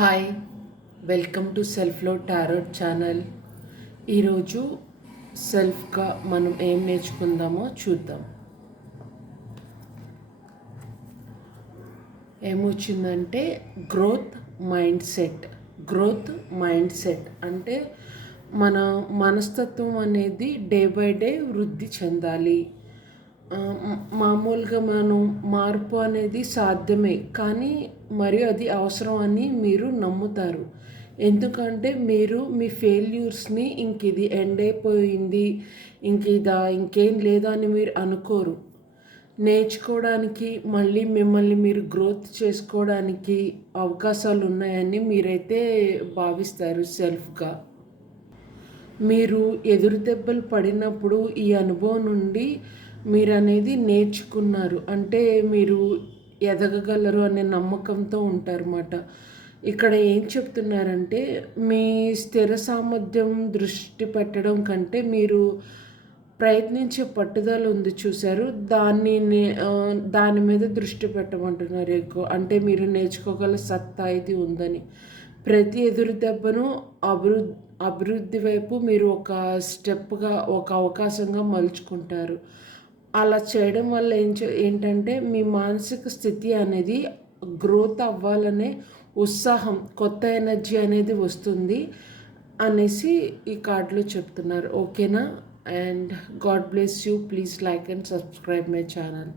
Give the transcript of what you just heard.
Hi, welcome to సెల్ఫ్లో tarot channel. ఈరోజు సెల్ఫ్గా మనం ఏం నేర్చుకుందామో చూద్దాం. ఏమొచ్చిందంటే గ్రోత్ మైండ్ సెట్ అంటే మన మనస్తత్వం అనేది డే బై డే వృద్ధి చెందాలి. మామూలుగా మనం మార్పు అనేది సాధ్యమే, కానీ మరియు అది అవసరం అని మీరు నమ్ముతారు. ఎందుకంటే మీరు మీ ఫెయిల్యూర్స్ని ఇది ఎండ్ అయిపోయింది, ఇంకేం లేదా అని మీరు అనుకోరు. నేర్చుకోవడానికి, మళ్ళీ మిమ్మల్ని మీరు గ్రోత్ చేసుకోవడానికి అవకాశాలు ఉన్నాయని మీరైతే భావిస్తారు సెల్ఫ్గా. మీరు ఎదురు దెబ్బలు పడినప్పుడు ఈ అనుభవం నుండి మీరు అనేది నేర్చుకున్నారు అంటే మీరు ఎదగగలరు అనే నమ్మకంతో ఉంటారన్నమాట. ఇక్కడ ఏం చెప్తున్నారంటే మీ స్థిర సామర్థ్యం దృష్టి పెట్టడం కంటే మీరు ప్రయత్నించే పట్టుదల ఉంది చూశారు, దాని మీద దృష్టి పెట్టమంటున్నారు ఎక్కువ. అంటే మీరు నేర్చుకోగల సత్తా ఇది ఉందని. ప్రతి ఎదురు దెబ్బను అభివృద్ధి వైపు మీరు ఒక స్టెప్గా, ఒక అవకాశంగా మలుచుకుంటారు. అలా చేయడం వల్ల ఏంటంటే మీ మానసిక స్థితి అనేది గ్రోత్ అవ్వాలనే ఉత్సాహం, కొత్త ఎనర్జీ అనేది వస్తుంది అనేసి ఈ కార్డులో చెప్తున్నారు. ఓకేనా? And God bless you. Please like and subscribe my channel.